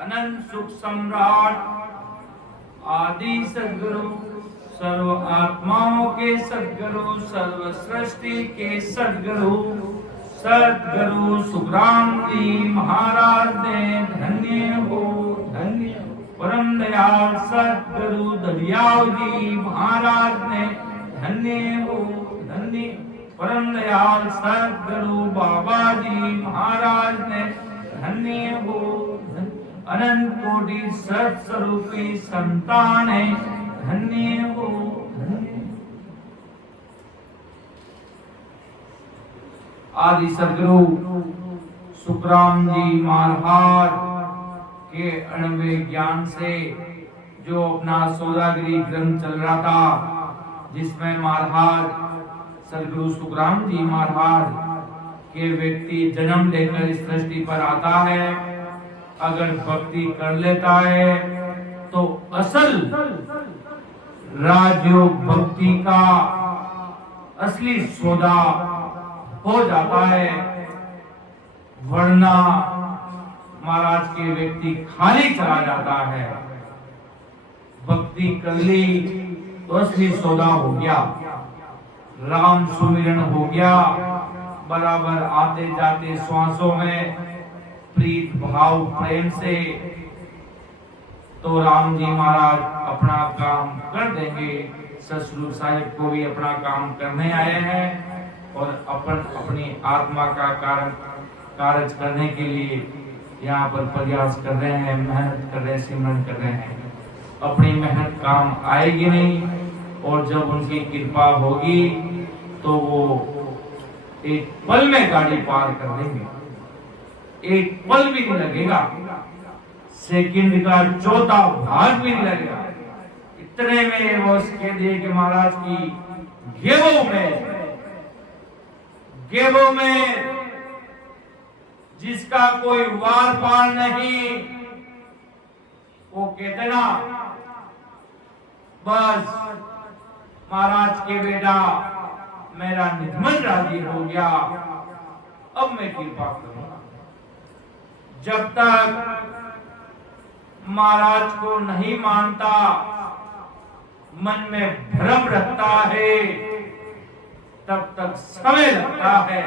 अनंत सुख सम्राट आदि सद्गुरु, सर्व आत्माओं के सद्गुरु, सर्व सृष्टि के सद्गुरु, सद्गुरु सुखराम जी महाराज ने धन्य हो, धन्य हो। परम दयाल सद्गुरु दरियाव जी महाराज ने धन्य हो, धन्य। परम दयाल सद्गुरु बाबा जी महाराज ने धन्य हो, अनंत कोटि सत्स्वरूपी संतान धन्य हो, धन्य। आदि सद्गुरु सुखराम जी महाराज के अणवे ज्ञान से जो अपना सौदागरी ग्रंथ चल रहा था, जिसमें महाराज सद्गुरु सुखराम जी महाराज के व्यक्ति जन्म लेकर इस सृष्टि पर आता है, अगर भक्ति कर लेता है तो असल राजयोग भक्ति का असली सौदा हो जाता है, वरना महाराज के व्यक्ति खाली चला जाता है। भक्ति कर ली तो असली सौदा हो गया, राम सुमिरन हो गया, बराबर आते जाते श्वासों में प्रीत भाव प्रेम से, तो राम जी महाराज अपना काम कर देंगे। ससुर साहिब को भी अपना काम करने आए हैं और अपनी आत्मा का कार्य करने के लिए यहाँ पर प्रयास कर रहे हैं, मेहनत कर रहे हैं, सिमरन कर रहे हैं। अपनी मेहनत काम आएगी नहीं, और जब उनकी कृपा होगी तो वो एक पल में गाड़ी पार कर देंगे, एक पल भी नहीं लगेगा, सेकंड का चौथा भाग भी नहीं लगेगा। इतने में वो कह दिए कि महाराज की गेवों में जिसका कोई वार पार नहीं, वो कहते ना, बस महाराज के बेटा मेरा निधन राजी हो गया, अब मैं कृपा करूंगा। जब तक महाराज को नहीं मानता, मन में भ्रम रखता है, तब तक समय लगता है,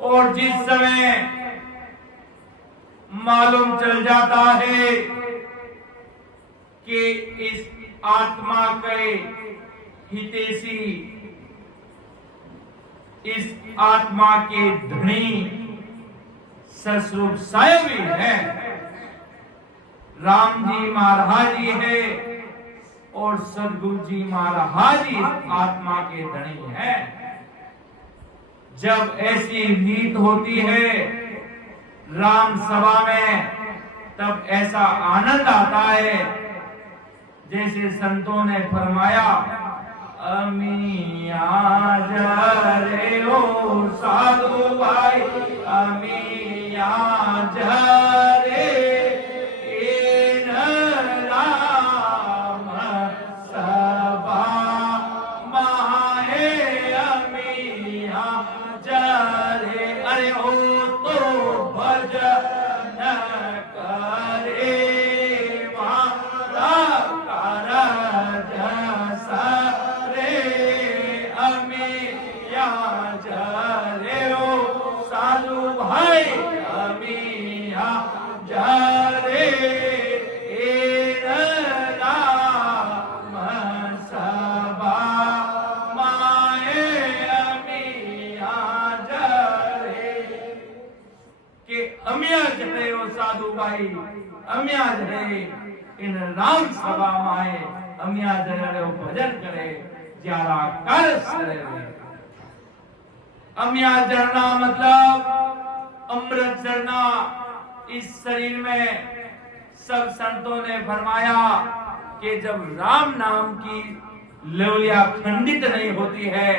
और जिस समय मालूम चल जाता है कि इस आत्मा के हितैषी, इस आत्मा के धनी ससुर साहिब ही है, राम जी महाराज जी है, और सदगुरु जी महाराज जी आत्मा के धनी है। जब ऐसी रीत होती है राम सभा में, तब ऐसा आनंद आता है, जैसे संतों ने फरमाया, अमिया जरे ओ साधु भाई, अमिया जरे इन राम सभा माहे, अमिया जरे अरे हो तो भजन करे मारा कारज सरे, अमिया जरे ओ साधु भाई, अमिया जरे इन राम सभा माए, अमिया जरे के अमिया जरे ओ साधु भाई, अमिया जरे इन राम सभा माए, अमिया जरे भजन करे ज्यादा कर सरे। अमिया जरना मतलब अमृत जरना। इस शरीर में सब संतों ने फरमाया कि जब राम नाम की लवलिया खंडित नहीं होती है,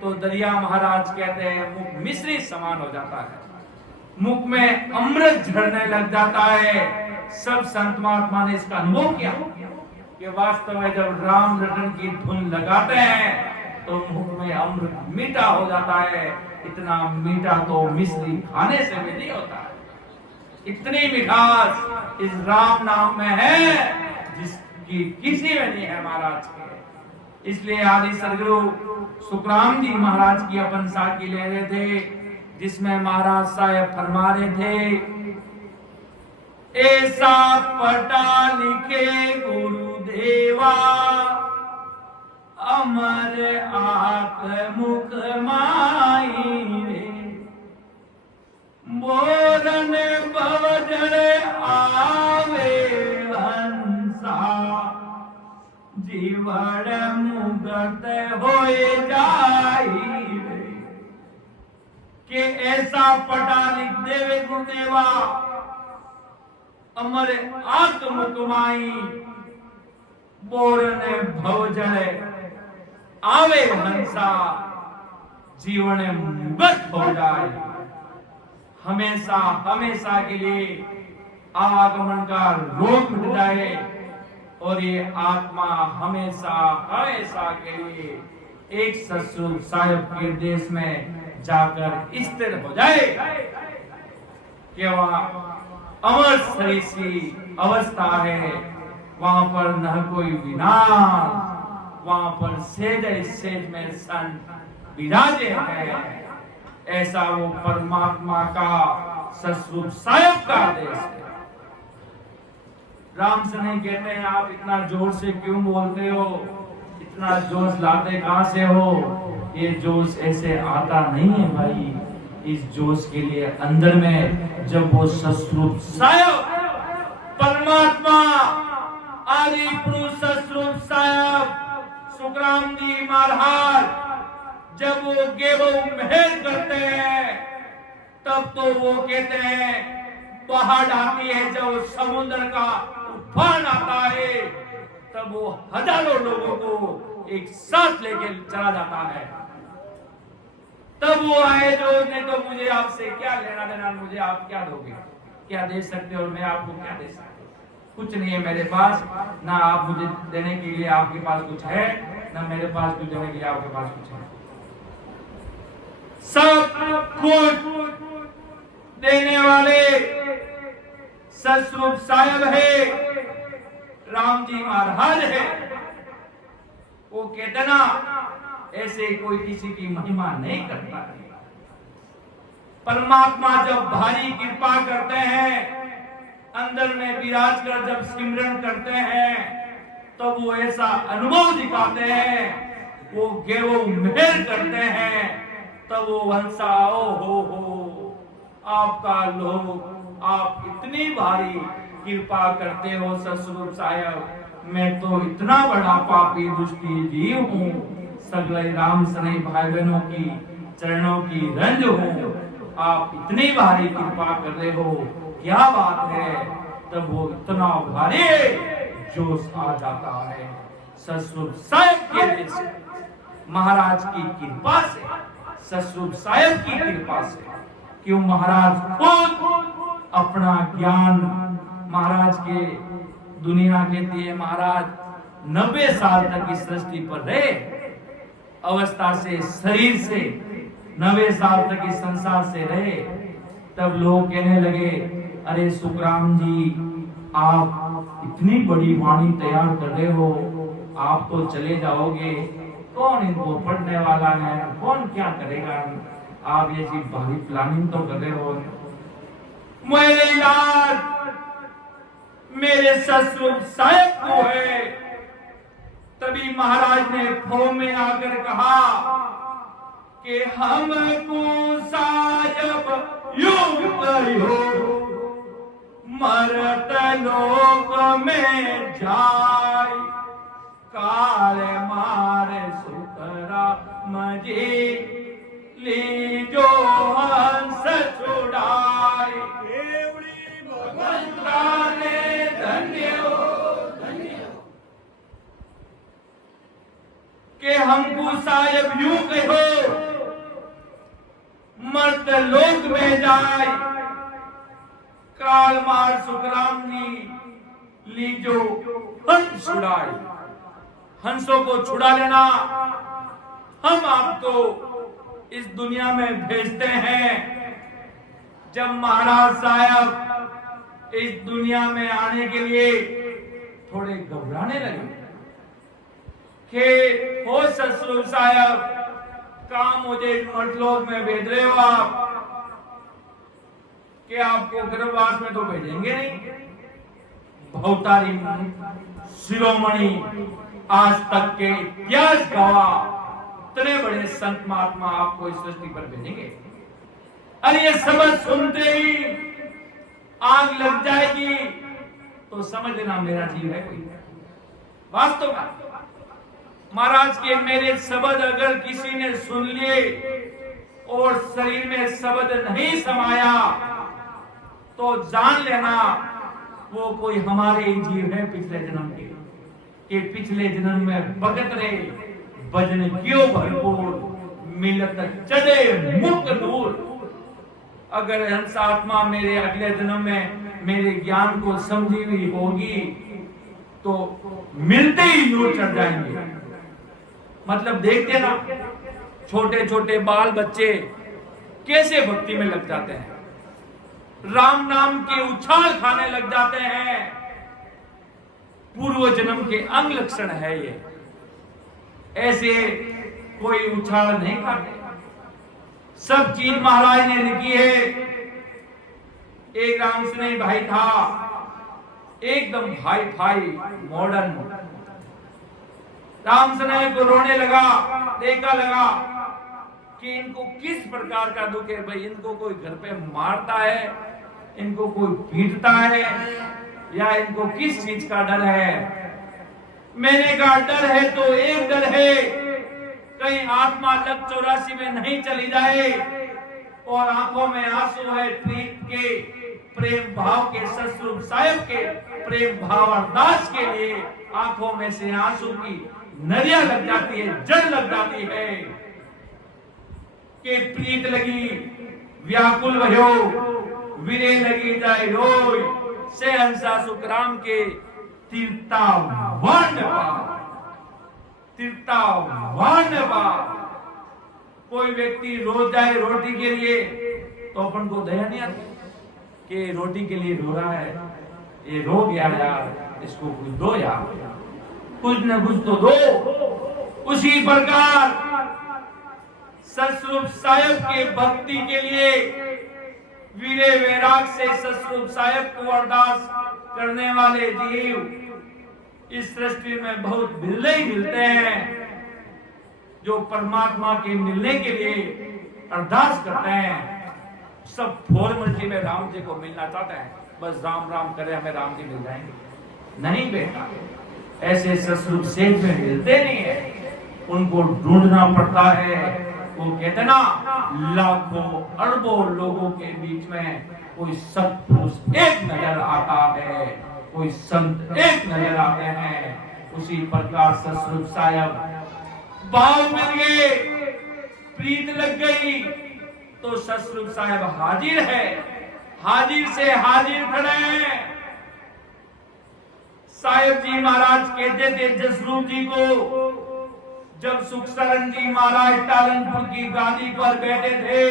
तो दरिया महाराज कहते हैं मुख मिश्री समान हो जाता है, मुख में अमृत झरने लग जाता है। सब संत महात्मा ने इसका अनुभव किया कि वास्तव में जब राम रटन की धुन लगाते हैं तो मुख में अमृत मीठा हो जाता है। इतना मीठा तो मिश्री खाने से भी नहीं होता है। इतनी मिठास इस राम नाम में है जिसकी किसी में नहीं है महाराज के। इसलिए आदि सदगुरु सुखराम जी महाराज की अपन साखी ले रहे थे, जिसमें महाराज साहब फरमा रहे थे, ऐसा पटा लिखे गुरुदेवा अमर आख मुख माई रे, बोलन बवजड़ आवे हंसा, जीवड़ मुगत होए जाई रे। के ऐसा पटा लिख देवे गुरुदेवा अमर आख मुख माई, बोलन भवजड़ आवे हंसा, जीवन मुगत हो जाए। हमेशा हमेशा के लिए आगमन का रोग मिट जाए और ये आत्मा हमेशा हमेशा के लिए एक सतसंग साहिब के देश में जाकर स्थिर हो जाए कि वहां अमर शरीर की अवस्था है, वहां पर न कोई विनाश, वहां पर सेज में संत विराजे हैं। ऐसा वो परमात्मा का सस्वरूप साहिब का देश है। राम से नहीं कहते हैं आप इतना जोर से क्यों बोलते हो, इतना जोश लाते कहां से हो? ये जोश ऐसे आता नहीं है भाई। इस जोश के लिए अंदर में जब वो सस्वरूप साहिब परमात्मा आदि पुरुष सस्वरूप साहिब सुखराम जी महाराज जब वो गेवो महल करते हैं, तब तो वो कहते हैं बाहर आती है, जब समुद्र का तूफान आता है तब वो हजारों लोगों को एक साथ लेके चला जाता है। तब वो आए जो नहीं तो मुझे आपसे क्या लेना देना, मुझे आप क्या दोगे, क्या दे सकते हो और मैं आपको क्या दे सकता हूं? कुछ नहीं है मेरे पास, ना आप मुझे देने के लिए आपके पास कुछ है, ना मेरे पास कुछ देने के लिए आपके पास कुछ है। सब कुछ देने वाले सस्वरूप साहिब है, राम जी महाराज है। वो कहते ना ऐसे कोई किसी की महिमा नहीं करता है। परमात्मा जब भारी कृपा करते हैं, अंदर में विराज कर जब सिमरन करते हैं, तब वो ऐसा अनुभव दिखाते हैं, वो गेवो मेहर करते हैं, तब वो वंशा हो आपका लोग, आप इतनी भारी कृपा करते हो सस्वरूप साहिब। मैं तो इतना बड़ा पापी दुष्टी जीव हूँ, सगले राम सने भाई बहनों की चरणों की रंज हूँ, आप इतनी भारी कृपा कर रहे हो, क्या बात है। तब वो इतना भारी जोश आ जाता है सस्वरूप साहिब के देश महाराज की कृपा से, सस्वरूप साहिब की कृपा से। क्यों महाराज खुद अपना ज्ञान, महाराज के दुनिया कहती है महाराज 90 साल तक इस सृष्टि पर रहे, अवस्था से शरीर से 90 साल तक इस संसार से रहे। तब लोग कहने लगे अरे सुखराम जी आप इतनी बड़ी वाणी तैयार कर रहे हो, आप तो चले जाओगे, कौन इनको पढ़ने वाला है, कौन क्या करेगा, आप ये चीज भारी प्लानिंग तो कर रहे हो। मेरे इलाज मेरे ससुर साहिब को है। तभी महाराज ने फॉर्म में आकर कहा कि हमको साहिब यूं कहो, मरत लोक में जाय, काल मारे सुतरा मजे लीजो हंस छुड़ाय। भगवंता ने धन्य हो कि हमको साहिब यूं कहो, मर्द लोक में जाए, काल मार सुखराम जी लीजो हंस छुड़ाए। हंसों को छुड़ा लेना, हम आपको इस दुनिया में भेजते हैं। जब महाराज साहब इस दुनिया में आने के लिए थोड़े घबराने लगे कि हो ससुर साहब काम मुझे मतलोक में भेज रहे हो आप, कि आपको गर्भवास में तो भेजेंगे नहीं। बहुतारी शिरोमणि आज तक के इतिहास गवाह इतने बड़े संत महात्मा आपको इस सृष्टि पर भेजेंगे। अरे ये शब्द सुनते ही आग लग जाएगी तो समझ लेना मेरा जीव है कोई। वास्तव में महाराज के मेरे शब्द अगर किसी ने सुन लिए और शरीर में शब्द नहीं समाया तो जान लेना वो कोई हमारे ही जीव है पिछले जन्म के, कि पिछले जन्म में भगत रे भजन क्यों भरपूर मिलत चढ़े मुक्त दूर। अगर हंस आत्मा मेरे अगले जन्म में मेरे ज्ञान को समझी हुई होगी तो मिलते ही नूर चढ़ जाएंगे। मतलब देखते ना छोटे छोटे बाल बच्चे कैसे भक्ति में लग जाते हैं, राम नाम के उछाल खाने लग जाते हैं। पूर्व जन्म के अंग लक्षण है ये, ऐसे कोई उछाल नहीं खाते। सब चीज महाराज ने लिखी है। एक राम स्नेही भाई था, एकदम हाई फाई मॉडर्न। राम स्नेही को रोने लगा, देखा लगा कि इनको किस प्रकार का दुख है भाई, इनको कोई घर पे मारता है, इनको कोई पीटता है, या इनको किस चीज का डर है। मैंने कहा डर है तो एक डर है, कहीं आत्मा लग 84 में नहीं चली जाए और आंखों में आंसू है प्रीत के, प्रेम भाव के, ससुर साहिब के प्रेम भाव अरदास के लिए आंखों में से आंसू की नदियां लग जाती है, जल लग जाती है कि प्रीत लगी व्याकुल भयो वीरे लगी जाए रोय से हंसा सुखराम के तीर्थावन कोई व्यक्ति रोज जाए रोटी के लिए तो अपन को दया नहीं आती कि रोटी के लिए रो रहा है, ये रो गया यार, इसको कुछ दो यार, कुछ न कुछ तो दो। उसी प्रकार सतस्वरूप साहिब के भक्ति के लिए वीरे वैराग से सतस्वरूप साहिब को अरदास करने वाले जीव इस सृष्टि में बहुत मिलते ही मिलते हैं, जो परमात्मा के मिलने के लिए अरदास करते हैं। सब फॉर्मेलिटी में राम जी को मिलना चाहते हैं, बस राम राम करे हमें राम जी मिल जाएंगे। नहीं बेटा, ऐसे सतस्वरूप सेठ में मिलते नहीं है, उनको ढूंढना पड़ता है। वो कहते ना लाखों अरबों लोगों के बीच में कोई सत्पुरुष एक नजर आता है, कोई संत एक नजर आते हैं। उसी प्रकार सतस्वरूप साहिब भाव मिल गए, प्रीत लग गई तो सतस्वरूप साहिब हाजिर है, हाजिर से हाजिर खड़े हैं। साहिब जी महाराज कहते थे जसरूप जी को, जब सुखसरण जी महाराज टालनपुर की गादी पर बैठे थे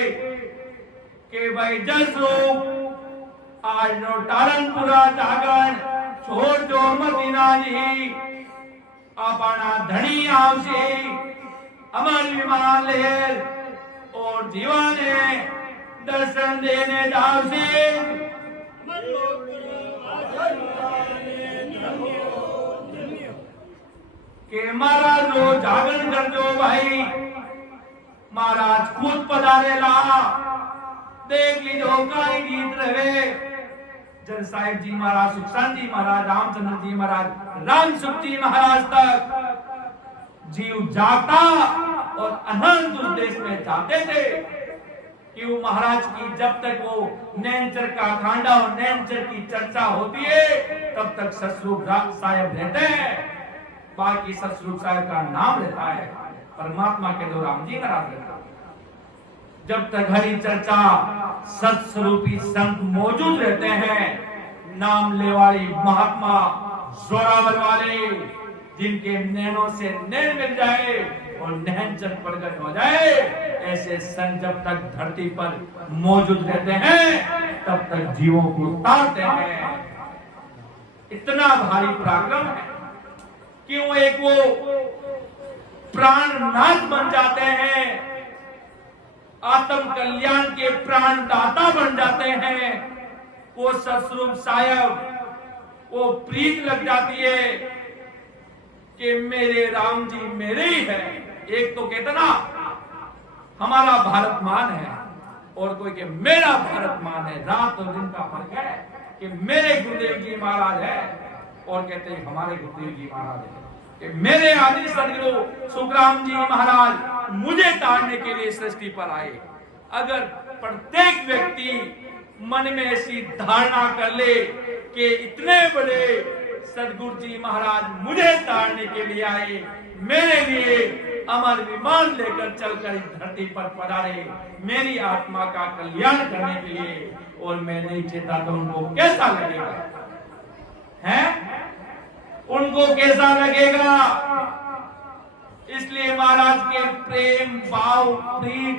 कि भाई जसरूप आज नो टालनपुरा जागरण छोड़ जो मदीना जी अपना धनी आवसे अमर विमान ले और जीवाने दर्शन देने जावसे। के महाराज रो जागरण कर दो भाई, महाराज खुद पधारे ला, देख लीजो काई गीत रहे। जन साहिब जी महाराज, सुखसान जी महाराज, रामचंद्र जी महाराज, राम सुख जी महाराज तक जीव जाता और अनंत उद्देश्य में जाते थे कि वो महाराज की जब तक वो नैनचर का खांडा और नैनचर की चर्चा होती है तब तक सतस्वरूप साहिब रहते हैं, बाकी सतस्वरूप साहिब का नाम रहता है, परमात्मा के दो राम जी महाराज रहता है। जब तक हरि चर्चा सतस्वरूपी संत मौजूद रहते हैं, नाम लेवाली महात्मा जोरावर वाले जिनके नैनों से नैन मिल जाए और नहनचर प्रकट हो जाए। ऐसे संत जब तक धरती पर मौजूद रहते हैं तब तक जीवों को उतारते हैं। इतना भारी पराक्रम है कि वो एक वो प्राणनाथ बन जाते हैं, आत्म कल्याण के प्राणदाता बन जाते हैं। वो सतस्वरूप साहब वो प्रीत लग जाती है कि मेरे राम जी मेरे ही है। एक तो कहते ना हमारा भारत मान है और कोई के मेरा भारत मान है। रात और दिन का फर्क है कि मेरे गुरुदेव जी महाराज है और कहते हैं हमारे गुरुदेव जी महाराज है कि मेरे आदि सदगुरु सुखराम जी महाराज मुझे तारने के लिए सृष्टि पर आए। अगर प्रत्येक व्यक्ति मन में ऐसी धारणा कर ले कि इतने बड़े सदगुरु जी महाराज मुझे तारने के लिए आए, मेरे लिए अमर विमान लेकर चलकर इस धरती पर पधारे, मेरी आत्मा का कल्याण करने के लिए, और मैं नहीं चाहता तो उनको कैसा लगेगा? हैं? उनको कैसा लगेगा? इसलिए महाराज के प्रेम भाव प्रीत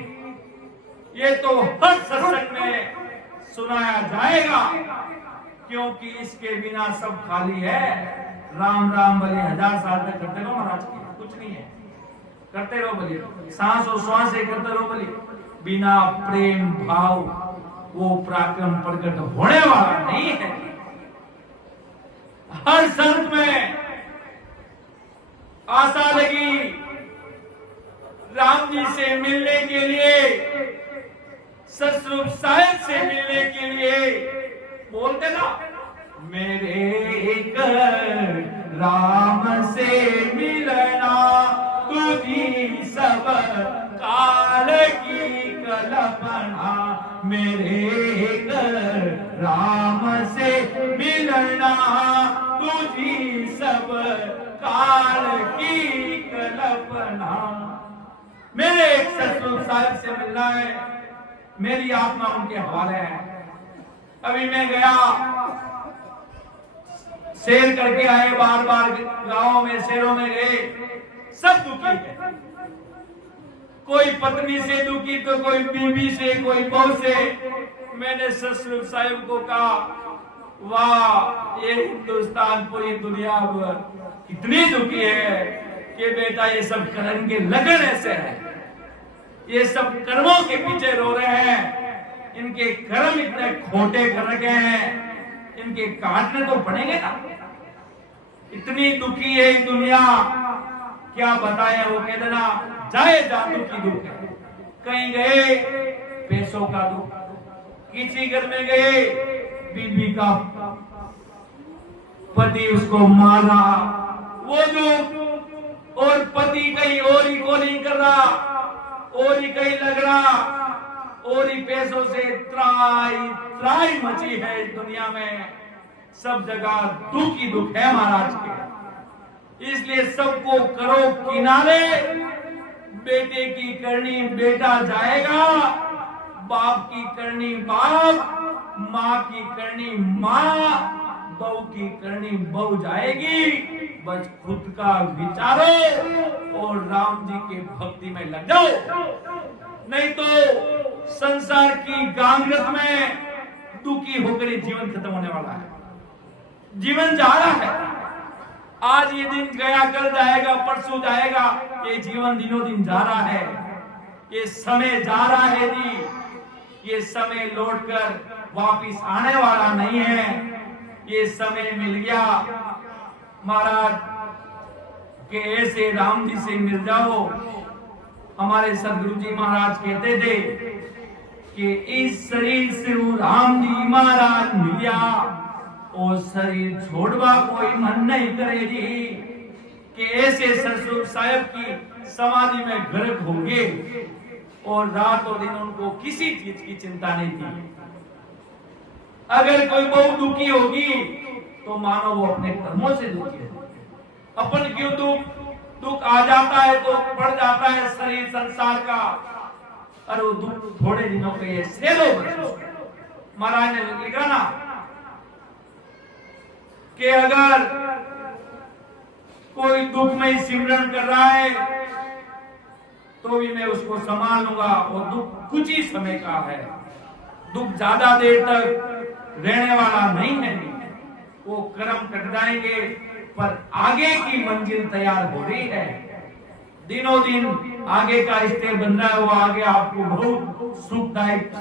ये तो हर सत्संग में सुनाया जाएगा, क्योंकि इसके बिना सब खाली है। राम राम भले 1000 साल तक करते रहो महाराज की कुछ नहीं है, करते रहो भले सांस और श्वास से करते रहो भले, बिना प्रेम भाव वो पराक्रम प्रकट होने वाला नहीं है। हर संत में आशा लगी राम जी से मिलने के लिए, सतस्वरूप साहिब से मिलने के लिए। बोलते ना मेरे राम से मिलना तुझी सब काल की कल्पना, मेरे राम से मिलना तुझी सब काल की कल्पना। मेरे एक सतस्वरूप साहिब से मिलना है, मेरी आत्मा उनके हवाले है। अभी मैं गया, सैर करके आए, बार बार गांवों में शहरों में गए, सब दुखी है। कोई पत्नी से दुखी तो कोई बीवी से, कोई बहू से। मैंने सतस्वरूप साहिब को कहा वाह ये हिंदुस्तान पूरी दुनिया इतनी दुखी है कि बेटा ये सब कर्म के लगन ऐसे है, ये सब कर्मों के पीछे रो रहे हैं, इनके कर्म इतने खोटे कर रखे हैं, इनके काटने तो पड़ेंगे ना। इतनी दुखी है दुनिया, क्या बताएं। वो कहते ना जाए जादू की दुख है। कहीं गए पैसों का दुख, किसी घर में गए बीबी का पति उसको मारा वो दुख, और पति कहीं और ही कॉलिंग कर रहा, और ही कहीं लग रहा, और ही पैसों से त्राई त्राई मची है इस दुनिया में। सब जगह दुख ही दुख है महाराज के। इसलिए सबको करो किनारे, बेटे की करनी बेटा जाएगा, बाप की करनी बाप, माँ की करनी माँ, बहू की करनी बहू जाएगी। बस खुद का विचारो और राम जी के भक्ति में लग जाओ, नहीं तो संसार की गांगरत में दुखी होकर ये जीवन खत्म होने वाला है। जीवन जा रहा है, आज ये दिन गया, कल जाएगा, परसों जाएगा, ये जीवन दिनों दिन जा रहा है, ये समय जा रहा है जी। ये समय लौटकर वापिस आने वाला नहीं है। ये समय मिल गया महाराज के ऐसे राम जी से मिल जाओ। हमारे सदगुरु जी महाराज कहते थे कि इस शरीर से वो राम जी महाराज मिलिया और शरीर छोड़वा कोई मन नहीं करे जी। कि ऐसे सतस्वरूप साहिब की समाधि में गर्क होंगे और रात और दिन उनको किसी चीज की चिंता नहीं थी। अगर कोई बहुत दुखी होगी तो मानो वो अपने कर्मों से दुखी है। अपन क्यों दुख आ जाता है तो बढ़ जाता है शरीर संसार का, और वो दुख थोड़े दिनों के ये सेलो महाराज ने लिखा ना कि अगर कोई दुख में सिमरन कर रहा है तो भी मैं उसको संभाल लूंगा। वो दुख कुछ ही समय का है, दुख ज्यादा देर तक रहने वाला नहीं है। वो कर्म कट जाएंगे, पर आगे की मंजिल तैयार हो रही है। दिनों दिन आगे का स्टेप बन रहा है, वो आगे आपको बहुत सुखदायक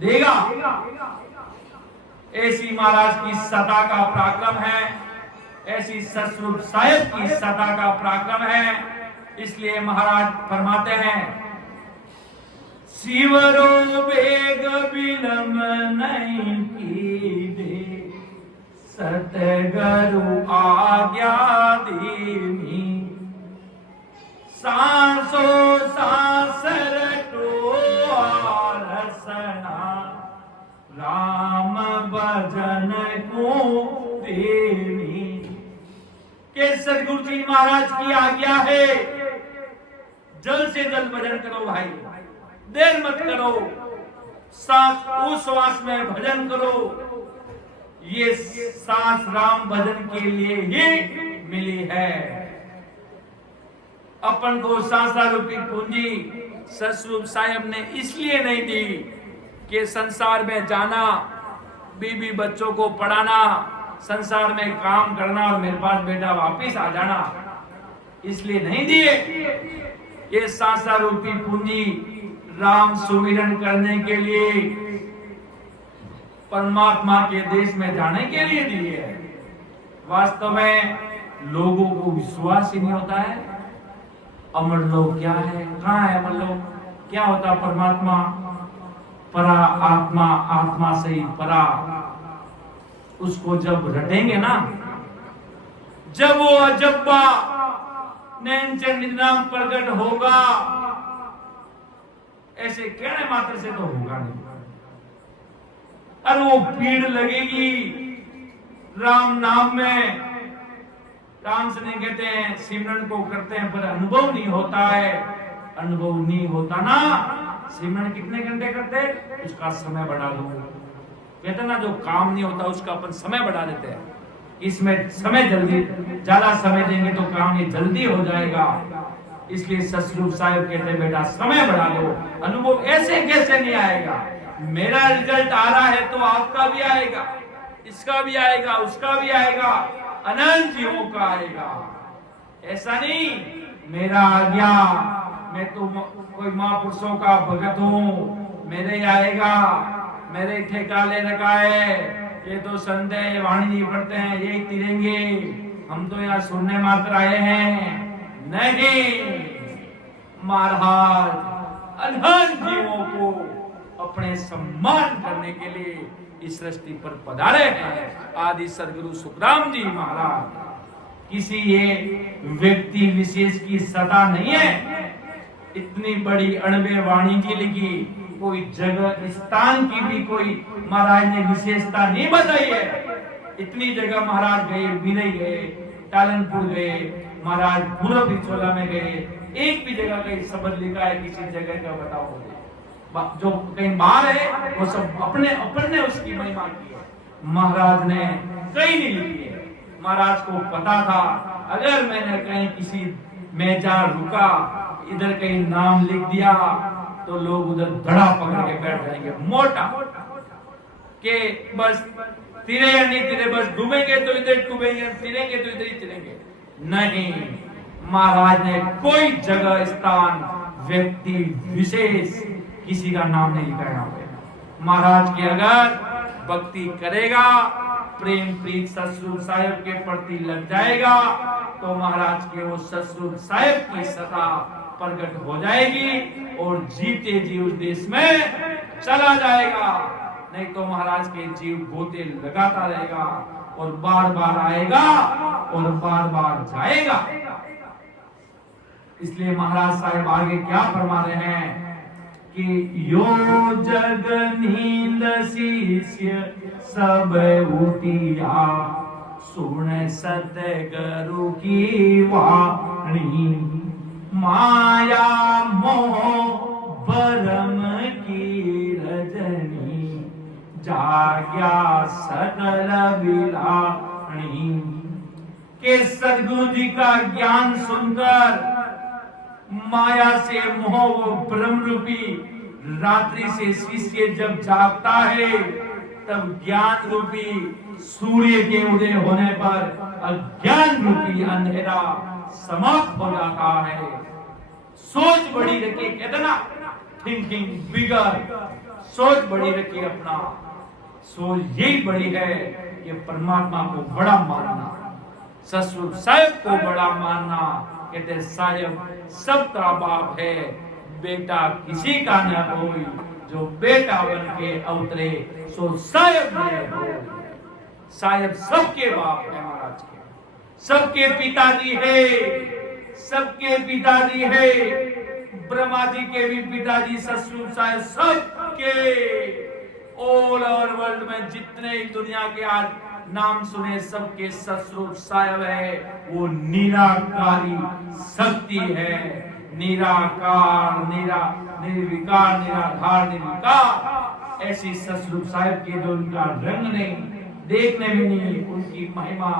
देगा। ऐसी महाराज की सता का पराक्रम है, ऐसी सतरूप साहिब की सता का पराक्रम है। इसलिए महाराज फरमाते हैं, शिवरो बेग बिलम नहीं कीजे, सतगुरु आज्ञा दीनी, सांसो सांसर को रसना, राम भजन को देनी। के सदगुरु जी महाराज की आज्ञा है, जल्द से जल्द भजन करो भाई, देर मत करो, सांस उस श्वास में भजन करो। ये सांस राम भजन के लिए ही मिली है। अपन को सांसा रूपी पूंजी सतरूप साहिब ने इसलिए नहीं दी कि संसार में जाना, बीबी बच्चों को पढ़ाना, संसार में काम करना और मेरे पास बेटा वापिस आ जाना, इसलिए नहीं दिए। ये सांसा रूपी पूंजी राम सुमिरन करने के लिए, परमात्मा के देश में जाने के लिए दी है। वास्तव में लोगों को विश्वास ही नहीं होता है। अमर लोग क्या है, कहाँ है अमर लोग, क्या होता परमात्मा, परा आत्मा, आत्मा से ही परा। उसको जब रटेंगे ना, जब वो अजब्बा नैनचंद नाम प्रकट होगा, ऐसे कहने मात्र से तो होगा नहीं। और वो भीड़ लगेगी राम नाम में। राम से नहीं कहते हैं, सिमरन को करते हैं पर अनुभव नहीं होता है। अनुभव नहीं होता ना, सिमरन कितने घंटे करते, उसका समय बढ़ा दो। कहते ना, जो काम नहीं होता उसका अपन समय बढ़ा देते हैं। इसमें समय जल्दी, ज्यादा समय देंगे तो काम ये जल्दी हो जाएगा। इसलिए सतरूप साहिब कहते हैं, बेटा समय बढ़ा लो। अनुभव ऐसे कैसे नहीं आएगा, मेरा रिजल्ट आ रहा है तो आपका भी आएगा, इसका भी आएगा, उसका भी आएगा, अनंत जीवों का आएगा। ऐसा नहीं मेरा आ गया, मैं तो कोई महापुरुषों का भगत हूँ, मेरे ही आएगा, मेरे ठेका ले रखा है, ये तो संत है, वाणी नहीं पढ़ते हैं, यही तिरेंगे, हम तो यहाँ सुनने मात्र आए हैं। नहीं, महाराज अनंत जीवों को अपने सम्मान करने के लिए इस सृष्टि पर पधारे हैं। आदि सदगुरु सुखराम जी महाराज किसी ये व्यक्ति विशेष की सत्ता नहीं है। इतनी बड़ी अणबे वाणी जी लिखी, कोई जगह स्थान की भी कोई महाराज ने विशेषता नहीं बताई है। इतनी जगह महाराज गए, बिरई गए, टालनपुर गए, महाराज पूर्व बिचौला में गए, एक भी जगह कहीं शब्द लिखा है किसी जगह का बताओ। जो कहीं बाहर है वो सब अपने अपने उसकी महिमा की है, महाराज ने कहीं नहीं लिखी है। महाराज को पता था, अगर मैंने कहीं किसी में जा रुका, इधर कहीं नाम लिख दिया तो लोग उधर धड़ा पकड़ के बैठ जाएंगे मोटा के, बस तिरे या नहीं तिरे, बस डूबेंगे तो इधर डूबेंगे, तिरेंगे तो इधर ही तिरेंगे। नहीं, महाराज ने कोई जगह, स्थान, व्यक्ति विशेष किसी का नाम नहीं लिखा। महाराज की अगर भक्ति करेगा, प्रेम प्रीत सतरूप साहिब के प्रति लग जाएगा तो महाराज के वो सतरूप साहिब की सत्ता प्रकट हो जाएगी और जीते जी उस देश में चला जाएगा। नहीं तो महाराज के जीव गोते लगाता रहेगा और बार बार आएगा और बार बार जाएगा। इसलिए महाराज साहिब आगे क्या फरमा रहे हैं कि यो जग नींद शिष्य सब उठिया, सुन सतगुरु की वाणी, माया मोह भरम की रजनी, जाग्या सकल बिलाणी। के सदगुरु जी का ज्ञान सुनकर माया से मोह वो ब्रह्म रूपी रात्रि से शिष्य जब जागता है, तब ज्ञान रूपी सूर्य के उदय होने पर अज्ञान रूपी अंधेरा समाप्त हो जाता है। सोच बड़ी रखिए, कहते ना थिंकिंग बिगर, सोच बड़ी रखिए अपना। सोच यही बड़ी है कि परमात्मा को बड़ा मानना, ससुर साहब को बड़ा मानना। कहते साहब सबका बाप है, बेटा किसी का न कोई, जो बेटा बन के अवतरे सो साहब मेरे हो। साहब सबके बाप है महाराज के, सबके पिताजी है, सबके पिताजी है। ब्रह्मा जी के भी पिताजी ससुर साहब सबके। ऑल ओवर वर्ल्ड में जितने ही दुनिया के आज नाम सुने सबके ससुर साहब है। वो निराकारी शक्ति है, निराकार निर्विकार निराधार निर्विकार। ऐसी ससुर साहब के जो उनका रंग नहीं, देखने में नहीं, उनकी महिमा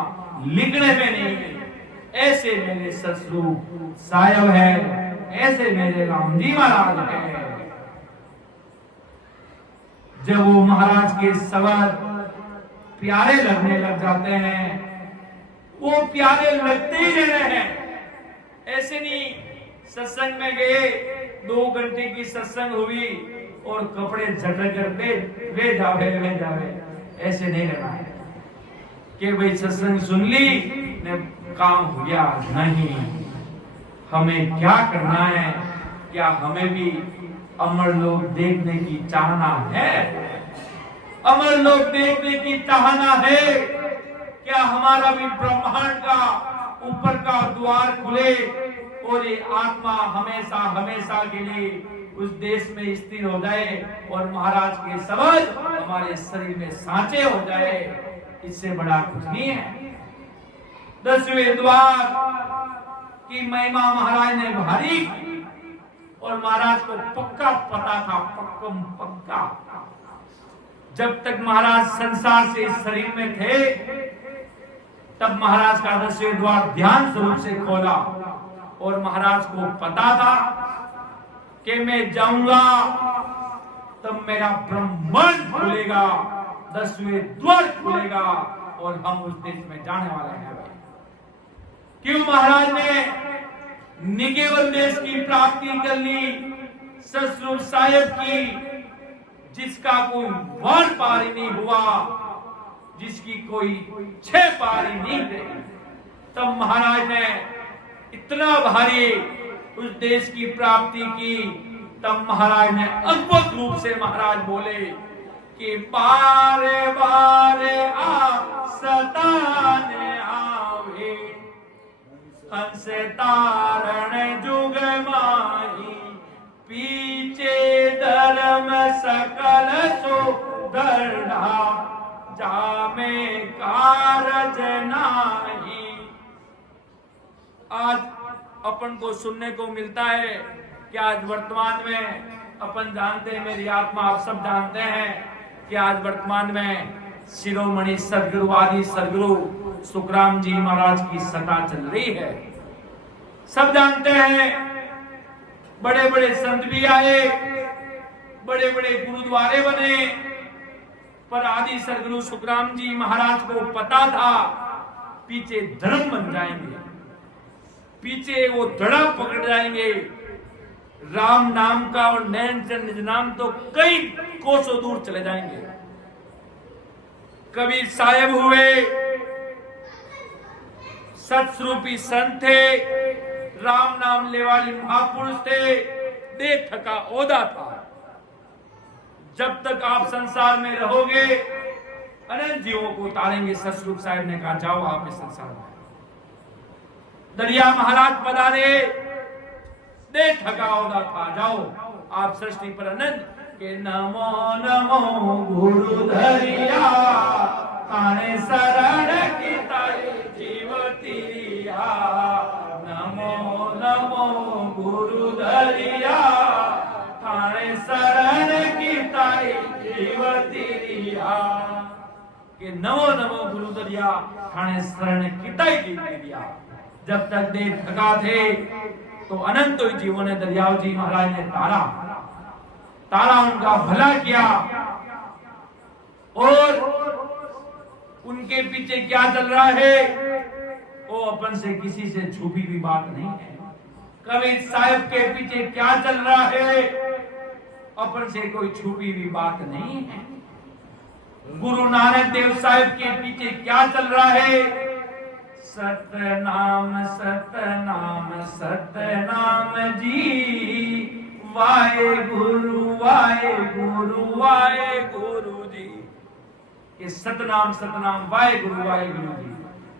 लिखने में नहीं, ऐसे मेरे ससुर साहब है, ऐसे मेरे राम जी महाराज है। जब वो महाराज के शब्द प्यारे लगने लग जाते हैं, वो प्यारे लगते ही रहे हैं। ऐसे नहीं सत्संग में गए, 2 घंटे की सत्संग हुई और कपड़े झटक करके वे जावे, ऐसे नहीं रहना है कि भाई सत्संग सुन ली ने काम हो गया। नहीं, हमें क्या करना है? क्या हमें भी अमर लोक देखने की चाहना है? अमर लोक देखने की चाहना है? क्या हमारा भी ब्रह्मांड का ऊपर का द्वार खुले और ये आत्मा हमेशा हमेशा के लिए उस देश में स्थिर हो जाए और महाराज के शब्द हमारे शरीर में सांचे हो जाए? इससे बड़ा कुछ नहीं है। 10वें द्वार की महिमा महाराज ने भारी की और महाराज को पक्का पता था, पक्का। जब तक महाराज संसार से इस शरीर में थे, तब महाराज का 10वें द्वार ध्यान स्वरूप से खोला और महाराज को पता था कि मैं जाऊंगा तब मेरा ब्रह्मांड खुलेगा, 10वें द्वार खुलेगा और हम उस देश में जाने वाले हैं। क्यों महाराज ने निकेवल देश की प्राप्ति कर ली, ससुर साहेब की, जिसका कोई वार पारी नहीं हुआ, जिसकी कोई 6 पारी नहीं रही। तब महाराज ने इतना भारी उस देश की प्राप्ति की। तब महाराज ने अद्भुत रूप से महाराज बोले कि बारे बारे आ सताने आवे, हंस तारण जुग माही, पीछे धर्म सकल सो दर्ढा, जामे कारज नाही। आज अपन को सुनने को मिलता है कि आज वर्तमान में अपन जानते हैं, मेरी आत्मा आप सब जानते हैं कि आज वर्तमान में शिरोमणि सदगुरुवादी सदगुरु सुखराम जी महाराज की सत्ता चल रही है। सब जानते हैं, बड़े बड़े संत भी आए, बड़े बड़े गुरुद्वारे बने, पर आदि सदगुरु सुखराम जी महाराज को पता था पीछे धर्म बन जाएंगे, पीछे वो धड़ा पकड़ जाएंगे। राम नाम का और नैन चंद निज नाम तो कई कोसों दूर चले जाएंगे। कबीर साहेब हुए, सत्स्वरूपी संत थे, राम नाम ले वाली महापुरुष थे, देख थका ओदा था। जब तक आप संसार में रहोगे अनंत जीवों को उतारेंगे। सतस्वरूप साहेब ने कहा जाओ आप इस संसार में। दरिया महाराज पधारे, दे थका ओदा था, जाओ आप सृष्टि पर अनंत के। नमो नमो गुरु धरिया, ताने शरण की ताई जीवतिया। नमो नमो गुरु धरिया, ताने शरण की ताई जीवतिया। के नमो नमो गुरु धरिया, थाने शरण की ताई जीवतिया। जब तक देह थका थे तो अनंत जीवों ने दरियाव जी महाराज ने तारा उनका भला किया। और उनके पीछे क्या चल रहा है वो अपन से किसी से छुपी भी बात नहीं है। कबीर साहब के पीछे क्या चल रहा है अपन से कोई छुपी भी बात नहीं है। गुरु नानक देव साहब के पीछे क्या चल रहा है? सतनाम सतनाम सतनाम जी, वाहे गुरु जी। ये सतनाम सतनाम वाहे गुरु जी।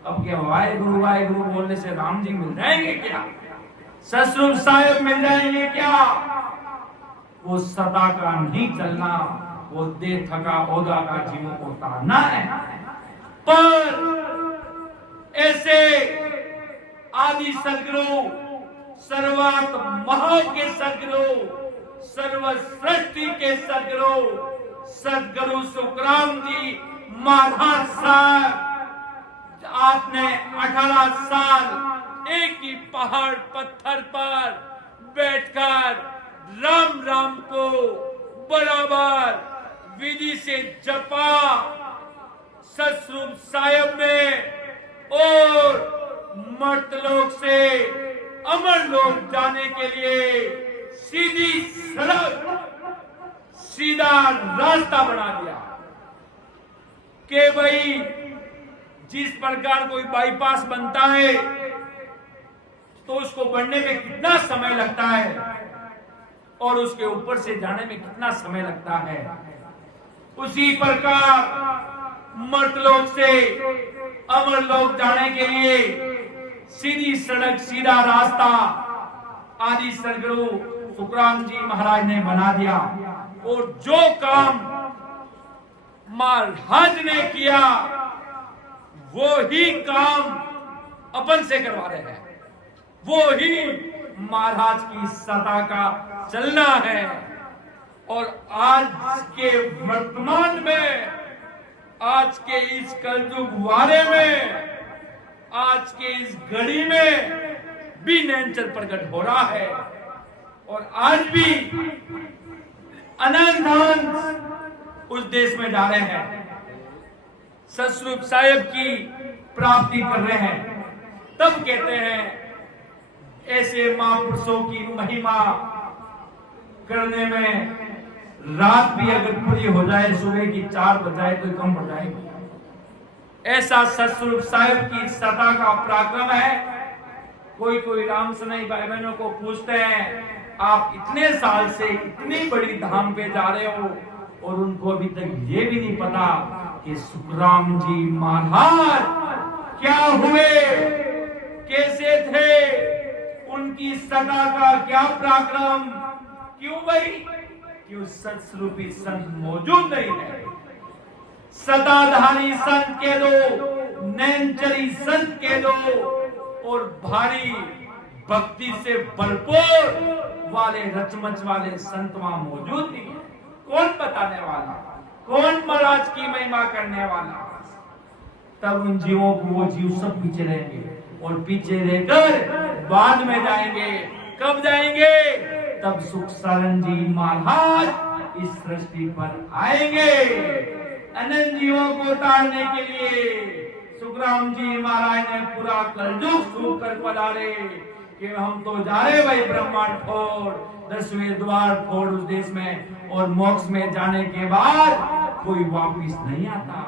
अब क्या वाहे गुरु बोलने से राम जी मिल जाएंगे क्या? ससुर साहब मिल जाएंगे क्या? वो सदा का नहीं चलना, वो दे थका ओदा का जीवों को उतारना है। पर ऐसे आदि सदगुरु, सर्वात महा के सदगुरु, सर्वसृष्टि के सदगुरु सदगुरु सुखराम जी महाराज साहब, आपने 18 साल एक ही पहाड़ पत्थर पर बैठकर राम राम को बराबर विधि से जपा सतस्वरूप साहिब में, और मर्तलोक से अमर लोक जाने के लिए सीधी सड़क, सीधा रास्ता बना दिया कि भाई जिस प्रकार कोई बाईपास बनता है तो उसको बनने में कितना समय लगता है और उसके ऊपर से जाने में कितना समय लगता है, उसी प्रकार मर्तलोक से अमरलोक जाने के लिए सीधी सड़क, सीधा रास्ता आदि सदगुरु सुखराम जी महाराज ने बना दिया। और जो काम महाराज ने किया वो ही काम अपन से करवा रहे हैं, वो ही महाराज की सत्ता का चलना है। और आज के वर्तमान में, आज के इस कलयुग वारे में, आज के इस घड़ी में भी नैनचर प्रकट हो रहा है। और आज भी अनंत उस देश में जा रहे हैं, सतस्वरूप साहिब की प्राप्ति कर रहे हैं। तब कहते हैं ऐसे महापुरुषों की महिमा करने में रात भी अगर पूरी हो जाए, सुबह की 4 बजाए तो कम हो जाएगी। ऐसा सतस्वरूप साहिब की सत्ता का पराक्रम है। कोई राम सनाई भाई बहनों को पूछते हैं आप इतने साल से इतनी बड़ी धाम पे जा रहे हो, और उनको अभी तक ये भी नहीं पता कि सुखराम जी महाराज क्या हुए, कैसे थे, उनकी सत्ता का क्या पराक्रम। क्यों भाई? क्यों सतस्वरूपी संत मौजूद नहीं है। सदाधारी संत के दो, नैनचरी संत के दो, और भारी भक्ति से भरपूर वाले रचमच वाले संत वहां मौजूद नहीं है। कौन बताने वाला, कौन महाराज की महिमा करने वाला? तब उन जीवों को वो जीव सब पीछे रहेंगे, और पीछे रहकर बाद में जाएंगे। कब जाएंगे? तब सुख सारण जी महाराज इस सृष्टि पर आएंगे अनंत जीवों को उतारने के लिए। सुखराम जी महाराज ने पूरा कलयुग सूख कर पधारे कि हम तो जा रहे भाई ब्रह्मांड फोड़, 10वें द्वार फोड़ उस देश में, और मोक्ष में जाने के बाद कोई वापिस नहीं आता।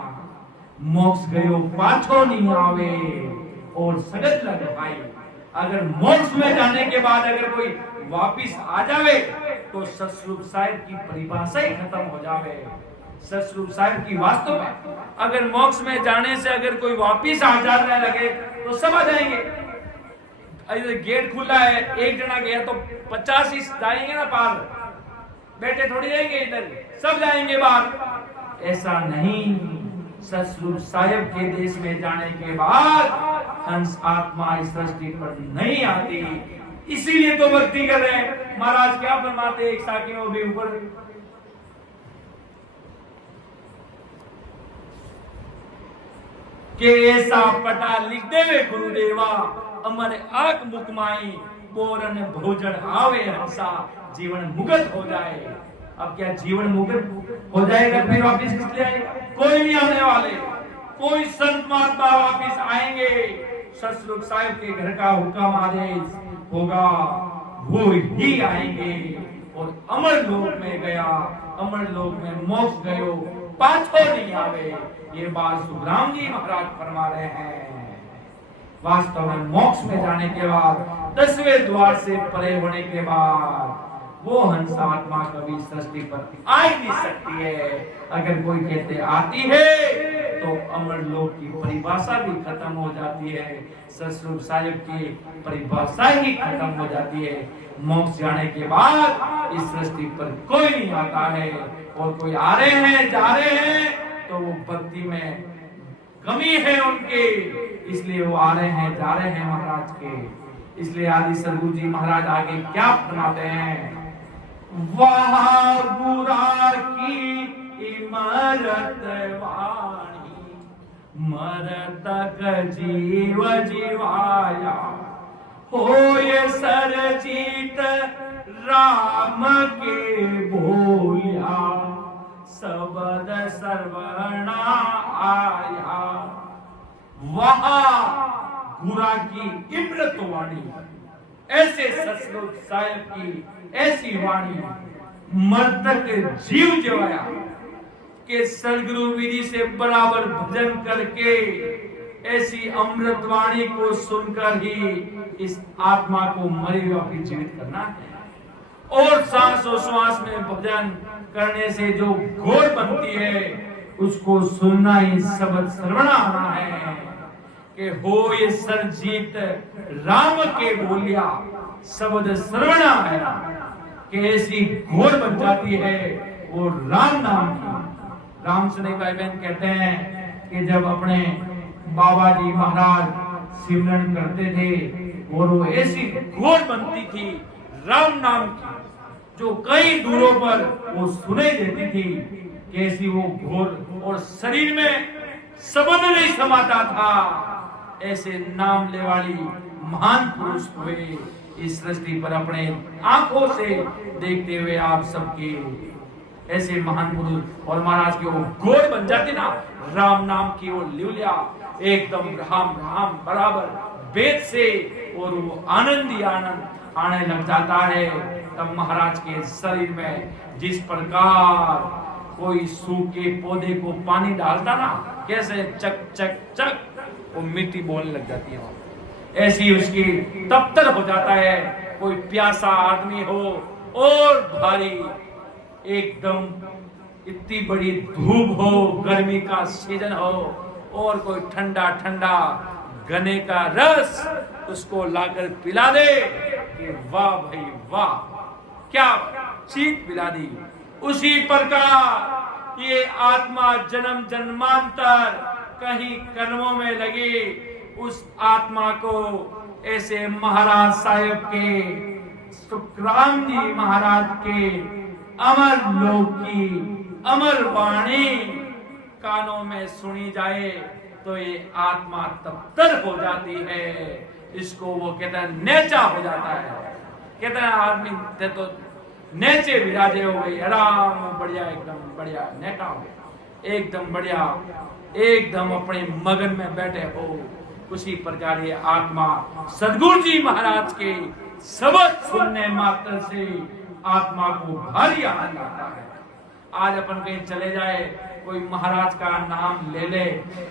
मोक्ष गयो पाछो नहीं आवे, और सगत लगे भाई अगर मोक्ष में जाने के बाद अगर कोई वापिस आ जावे तो सतस्वरूप साहिब की परिभाषा ही खत्म हो जावे। सतस्वरूप साहिब की वास्तव में अगर मोक्ष में जाने से अगर कोई वापिस आ जाने लगे तो सब आ जाएंगे। इधर गेट खुला है, एक जना गया तो 50 ही जाएंगे ना पार, बैठे थोड़ी रहेंगे, इधर सब जाएंगे बाहर। ऐसा नहीं, सतस्वरूप साहिब के देश में जाने के बाद हंस आत्मा इस सृष्टि पर नहीं आती। इसीलिए तो भक्ति कर रहे हैं। महाराज क्या फरमाते एक साखी में भी ऊपर, के ऐसा पटा लिख देवे गुरुदेवा, अमर आंख मुकमाई बोरन भोजन आवे हंसा, जीवन मुगत हो जाए। अब क्या जीवन मुगत हो जाएगा फिर वापिस किसलिए आएगा? कोई नहीं आने वाले, कोई संत महात्मा वापिस आएंगे। सतसंग साहिब के घर का हुक्म आदेश होगा, वो ही आएंगे और अमर लोक में गया, अमर लोक में मोक्ष गयो, पाछो नहीं आवे। ये बात सुखराम जी महाराज फरमा रहे हैं। वास्तव में मोक्ष में जाने के बाद, 10वें द्वार से परे होने के बाद, वो हंस आत्मा कभी सृष्टि पर आ ही नहीं सकती है। अगर कोई कहते आती है तो अमर लोक की परिभाषा भी खत्म हो जाती है, सतसंग साहिब की परिभाषा ही खत्म हो जाती है। मोक्ष जाने के बाद इस सृष्टि पर कोई नहीं आता है, और कोई आ रहे हैं जा रहे हैं तो वो भक्ति में कमी है उनके, इसलिए वो आ रहे हैं जा रहे हैं महाराज के। इसलिए आदि सदगुरु जी महाराज आगे क्या फरमाते हैं? वहाँ बुरा की इमारत वाणी, मरतक जीव जीवाया, होय सरजीत राम के बोया, सबद सर्वणा आया। वहाँ बुरा की इमरत वाणी, ऐसे सतसंग साहिब की ऐसी वाणी, मर्तक जीव जवाया के सदगुरु विधि से बराबर भजन करके ऐसी अमृत वाणी को सुनकर ही इस आत्मा को मरे हुए अपनी जीवित करना है। और सांसों श्वास में भजन करने से जो घोर बनती है उसको सुनना ही शब्द श्रवण आना है कि हो ये सरजीत राम के बोलिया, शब्द श्रवण है कि ऐसी घोर बन जाती है वो राम नाम की। राम सुने भाई बहन कहते हैं कि जब अपने बाबा जी महाराज सिमरन करते थे और वो ऐसी घोर बनती थी राम नाम की, जो कई दूरों पर वो सुनाई देती थी, कैसी वो घोर, और शरीर में शब्द नहीं समाता था। ऐसे नाम ले वाली महान पुरुष हुए इस सृष्टि पर अपने आंखों से देखते हुए आप सबके ऐसे महान पुरुष, और महाराज की वो घोर बन जाती ना राम नाम की वो ल्यूलिया, एकदम राम राम बराबर वेद से, और वो आनंद ही आनंद आने लग जाता है। तब महाराज के शरीर में जिस प्रकार कोई सूखे पौधे को पानी डालता ना, कैसे चक चक चक वो मिट्टी बोलने लग जाती है, ऐसी उसकी तप्तर हो जाता है। कोई प्यासा आदमी हो और भारी एकदम इतनी बड़ी धूप हो, गर्मी का सीजन हो, और कोई ठंडा ठंडा गन्ने का रस उसको लाकर पिला दे कि वाह भाई वाह, क्या चीज पिला दी। उसी प्रकार ये आत्मा जन्म जन्मांतर कहीं कर्मों में लगी, उस आत्मा को ऐसे महाराज साहिब के, सुखराम जी महाराज के अमर लोक की अमर वाणी कानों में सुनी जाए तो ये आत्मा तप्तर हो जाती है। इसको वो कहते हैं नेचा हो जाता है। कहते हैं आदमी तो नेचे विराजे हो गई, आराम बढ़िया, एकदम बढ़िया नेटा हो, एकदम बढ़िया, एकदम अपने मगन में बैठे हो। उसी प्रकार ये आत्मा सदगुरु जी महाराज के शब्द सुनने मात्र से आत्मा को भारी आनंद आता है। आज अपन कहीं चले जाए, कोई महाराज का नाम ले ले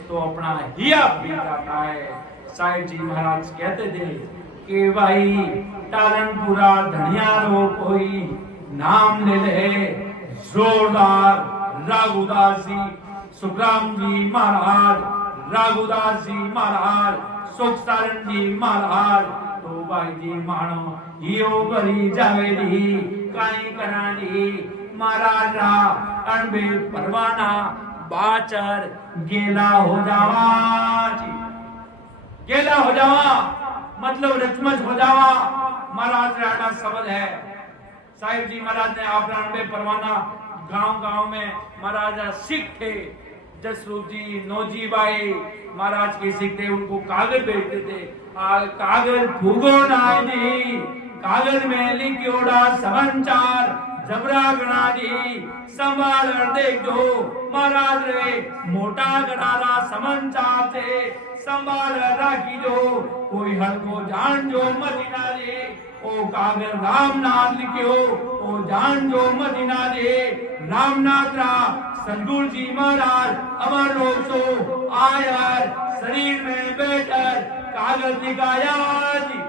तो अपना हिया बीत जाता है। साहिब जी महाराज कहते थे कि भाई टालनपुरा धनिया रो कोई नाम ले ले, जोरदार रघुदास जी सुखराम जी महाराज, रघुदास जी महाराज, सुखसारण जी महाराज, तो भाई जी मानो यो गरी जावे दी काई करानी महाराज रा अनबे परवाना बाचर गेला हो जावा जी, गेला हो जावा मतलब रचमच हो जावा। महाराज राणा शब्द है। साहिब जी महाराज ने आप अनबे परवाना गांव गांव में महाराजा सिख थे, जसरूप जी, नौजी भाई महाराज के सीखते उनको कागज भेजते थे। कागज भूगो नाय जी, कागज में लिखियोड़ा समाचार जबरा गणा जी संभाल देखो महाराज रे मोटा गणारा समाचार थे संभाल राखी जो कोई हल को जान जो मदीना जी ओ कागज रामनाथ लिखियो ओ जान जो मदीना जी रामनाथ रा सदगुरु जी महाराज अमर लोक सो आया शरीर में बैठकर कागज लिखाया जी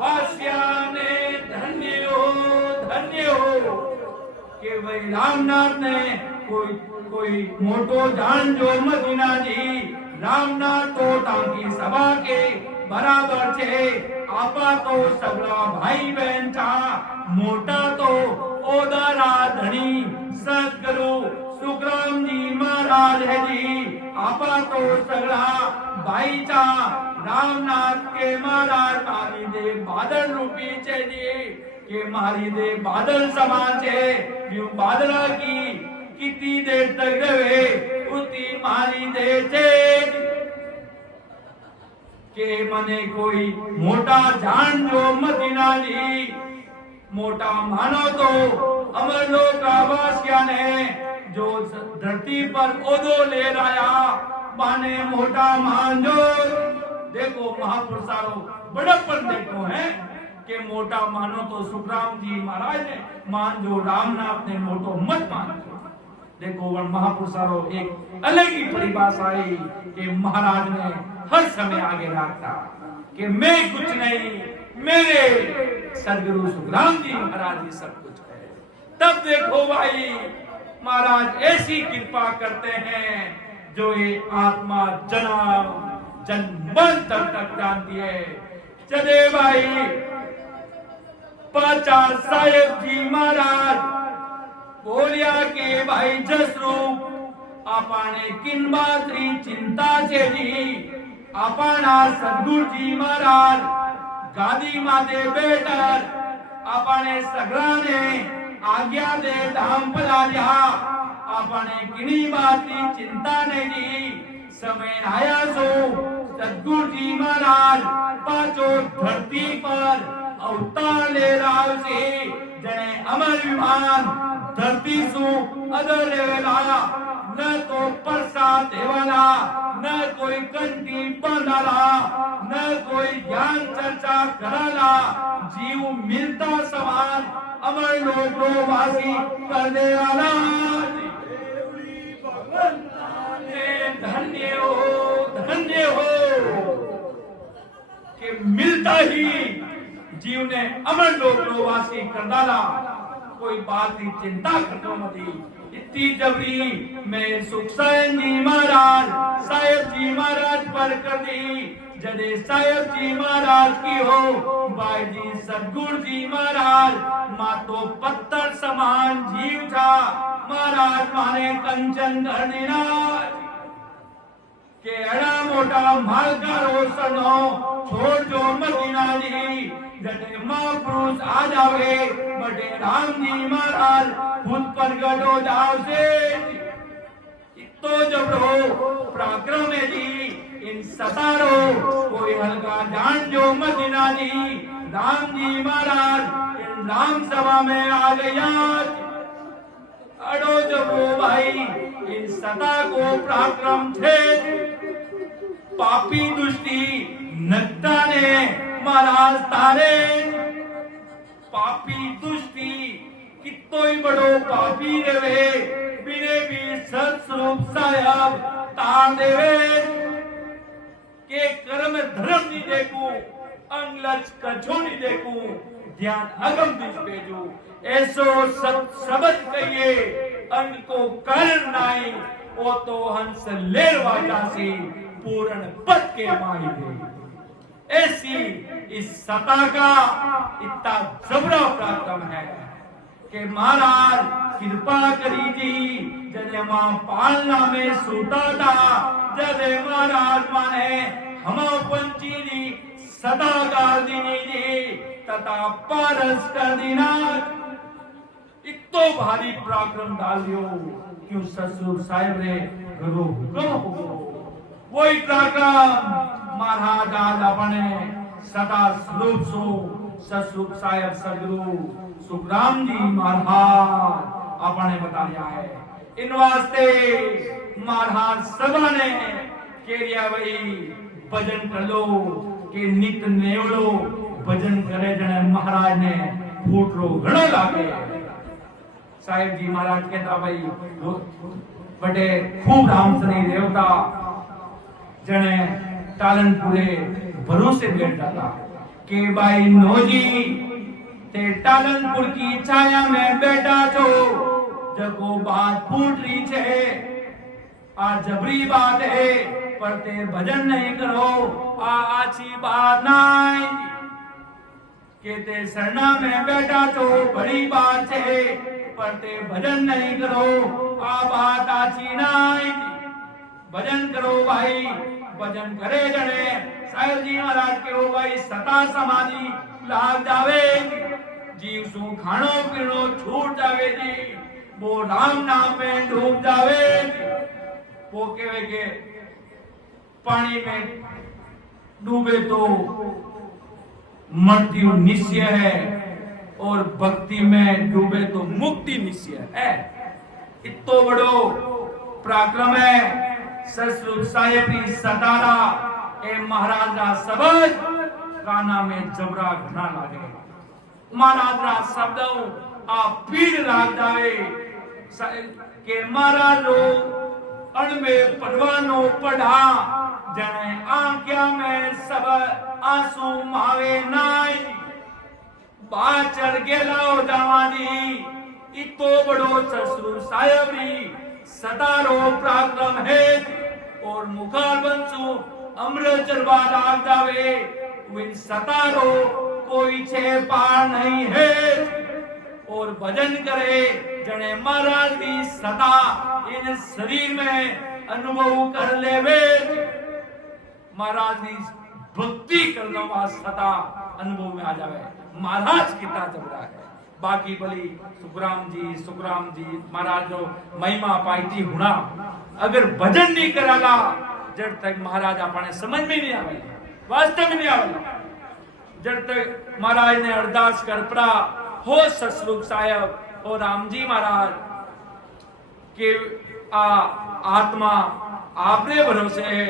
वासिया ने धन्य हो कि भाई रामनाथ ने कोई मोटो जान जो मदीना जी रामनाथ तो ताकि सभा के बराबर छे आपा तो सगड़ा भाई बहन था मोटा तो ओदारा धनी सतगुरु सुखराम जी महाराज है जी आपा तो सगड़ा भाई चा रामनाथ के महाराज मारी दे बादल रूपी छे जी के मारी दे बादल समान छे जो बादला की कितनी देर तक रहे उतनी मारी दे छे के मने कोई मोटा जान जो मदीना जी मोटा मानो तो अमर लोक आवासिया ने जो धरती पर ओदो ले आया माने मोटा मान जो देखो महापुरुषारो बड़प्पन देखो है कि मोटा मानो तो सुखराम जी महाराज ने मान जो रामनाथ ने मोटो मत मान जो देखो वन महापुरुषारो एक अलग ही परिभाषा है कि महाराज ने हर समय आगे रखता कि मैं कुछ नहीं मेरे सदगुरु सुखराम जी महाराज ही सब कुछ है। तब देखो भाई महाराज ऐसी कृपा करते हैं जो ये आत्मा जन्मांतर तक जानती है। चले भाई पाचा साहेब जी महाराज बोलिया के भाई जसरूप आपने किन बात री चिंता छे जी आपना सदगुरु जी महाराज गादी माते बैठकर आपने सगड़ा ने आज्ञा दे धाम पधारिया आपने किनी बात की चिंता नहीं जी समय आया सो सदगुरु जी महाराज पाचो धरती पर अवतार ले राव से जने अमर विमान धरती सु अदर लेवेला न तो प्रसाद देवाला न कोई कंटी बांधाला न कोई ज्ञान चर्चा कराला जीव मिलता समान अमर लोक वासी करने वाला धन्य हो कि मिलता ही जीव ने अमर लोक वासी कर डाला कोई बात की चिंता करना मती इतनी जबरी मैं सुखसैन जी महाराज साहेब जी महाराज पर कर दी जदे साहेब जी महाराज की हो भाई जी सदगुरु जी महाराज मातो पत्थर समान जीव था महाराज माने कंचन धरनीराज के अड़ा मोटा माल का रोशन हो छोड़ जो मदीना जी जटे महापुरुष आ जावे बटे राम जी महाराज खुद प्रगट हो जाओ से तो जबरो पराक्रम है जी इन सतारो कोई हल्का जान जो मदीना जी राम जी महाराज इन राम सभा में आ गया अड़ो जबरो भाई इन सता को पराक्रम थे पापी दुष्टी नक्ता ने महाराज तारे पापी दुष्टी कितो ही बड़ो पापी रेवे बिने भी सत्स्वरूप साहब तार देवे के कर्म धर्म नहीं देखू अंगलच कछो नहीं देखू ध्यान अगम दिश भेजू ऐसो शब्द कहिए अंग को कारण नाई ओ तो हंस लेर वाजा से पूर्ण पद के माई दे ऐसी इस सता का इतना जबरा पराक्रम है कि महाराज कृपा करी जी जने मां पालना में सूता था जदे महाराज माने हम पंचीरी सदा गाल दीनी जी तथा पारस कर दीना इतो भारी पराक्रम डालियो क्यों ससुर साहेब रे गुरु हुक्म हो वही पराक्रम महाराज आज अपने सदा स्वरूप सो ससुर साहेब सदगुरु सुखराम जी महाराज अपने बताया है। इन वास्ते महाराज सभा ने केरिया भाई भजन कर लो के नित नेवलो भजन करे जने महाराज ने फूटरो घणो लागे। साहेब जी महाराज कहता भाई बड़े खूब राम सनी देवता जने टालनपुरे भरोसे बैठा था कि भाई नोजी ते टालनपुर की छाया में बैठा छो जगो बात फूट रही छे आ जबरी बात है पर ते भजन नहीं करो आ आची बात नहीं के ते सरना में बैठा तो बड़ी बात है पर ते भजन नहीं करो आ बात आची नहीं। भजन करो भाई भजन करे जने साहिब जी महाराज के हो भाई सता समाधि लाग जावे जीव सु खानो पीनो छूट जावे जी वो राम नाम में डूब जावे वो कहे के पानी में डूबे तो मृत्यु निश्चय है और भक्ति में डूबे तो मुक्ति निश्चय है। इतो बड़ो पराक्रम है ससुर साहेब की सतारा ए महाराजा सबज काना में जबरा घना लागे महाराजा शब्दों आ पीड़ लाग जावे के महाराजो अणवे पढ़वानो पढ़ा जने आंख्या में सब आंसू मावे नाई बात चढ़ गेला हो जावानी इतो बड़ो ससुर साहेबरी सदारो पराक्रम है और मुखार बंसु अमृत जलवा लाग जावे विन सतारो कोई छे पार नहीं है और भजन करे जने महाराज की सदा इन शरीर में अनुभव कर लेवे महाराज की भक्ति करना वा सदा अनुभव में आ जावे महाराज कितना जबरा है। बाकी भली सुखराम जी महाराज जो महिमा पाईती हुना अगर भजन नहीं कराला जब तक महाराज अपने समझ में नहीं आवे वास्तव में नहीं आवे जब तक महाराज ने अरदास कर पड़ा हो ससुर साहब और राम जी महाराज के आत्मा आपरे भरोसे है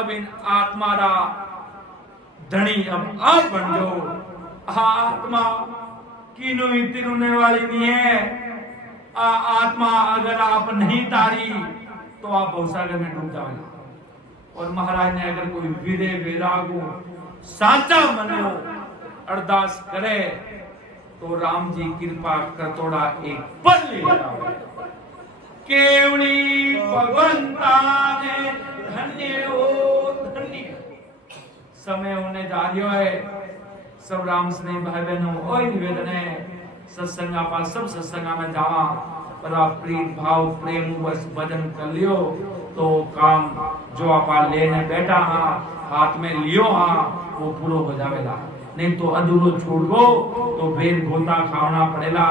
अब इन आत्मा रा धनी अब आप बन जाओ आत्मा कीनो तिरुने वाली नहीं है आत्मा अगर आप नहीं तारी तो आप भवसागर में डूब जाओगे। और महाराज ने अगर कोई वीरे वैरागो साचा मनो अरदास करे तो राम जी कृपा कर थोड़ा एक पल ले जाओ केवली भगवंता ने धन्य हो धन्य समय होने जा रही है सब राम स्नेह भाई बहनों और निवेदन है सत्संग आपा सब सत्संगा में जावा पर आप प्रीत भाव प्रेम बस भजन कर लियो तो काम जो आपा लेने बैठा हाँ हाथ में लियो हाँ वो पूरा हो जाएगा नहीं तो अधूरो छोड़ दो तो बेर गोता खाना पड़ेगा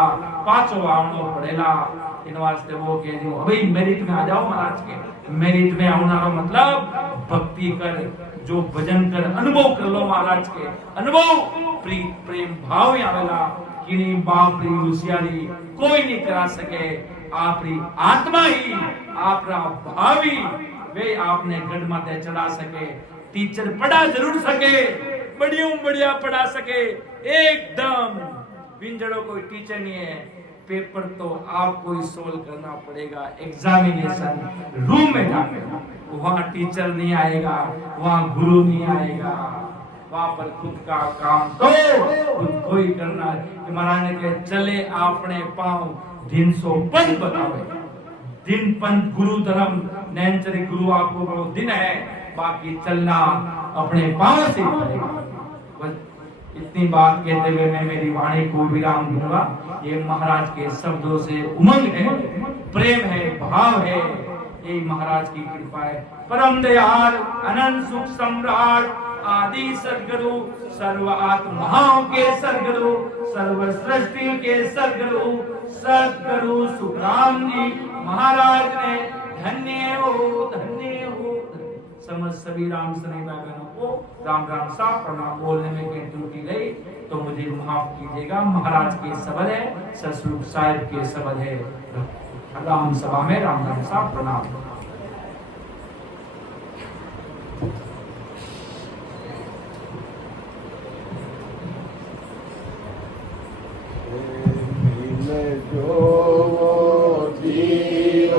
पांचों आवनो पड़ेगा। इन वास्ते वो कह जो अभी मेरिट में आ जाओ महाराज के मेरिट में आना मतलब भक्ति कर जो भजन कर अनुभव कर लो महाराज के अनुभव प्रीत प्रेम भाव आवेला किनी बाप री होशियारी कोई नहीं करा सके आपरी आत्मा ही आपरा भावी वे आपने गढ़ माथे चढ़ा सके टीचर पढ़ा जरूर सके बढ़िया पढ़ा सके एकदम विंजड़ो कोई टीचर नहीं है पेपर तो आपको ही सोल्व करना पड़ेगा एग्जामिनेशन रूम में जाकर वहाँ टीचर नहीं आएगा वहाँ गुरु नहीं आएगा वहाँ पर खुद का काम तो खुद को ही करना है कि महाराज ने कहे चले आपने पाँव दिन सो पंथ बतावे दिन पंथ गुरु धर्म नैनचरी गुरु आपको वो दिन है बाकी चलना अपने पाँव से बस इतनी बात कहते हुए मैं मेरी वाणी को विराम दूंगा। ये महाराज के शब्दों से उमंग है प्रेम है भाव है यही महाराज की कृपा है। परम दयाल अनंत सुख सम्राट आदि सदगुरु सर्व आत्माओं के सदगुरु सर्व सृष्टि के सदगुरु सदगुरु सुखराम जी महाराज ने धन्य हो धन्य हो। समस्त सभी राम सने भाइयों को राम राम सा प्रणाम। बोलने में कोई त्रुटि गई तो मुझे माफ कीजिएगा। महाराज के शब्द है, सतसंग साहिब के शब्द है। राम सभा में राम राम सा प्रणाम। जो जीव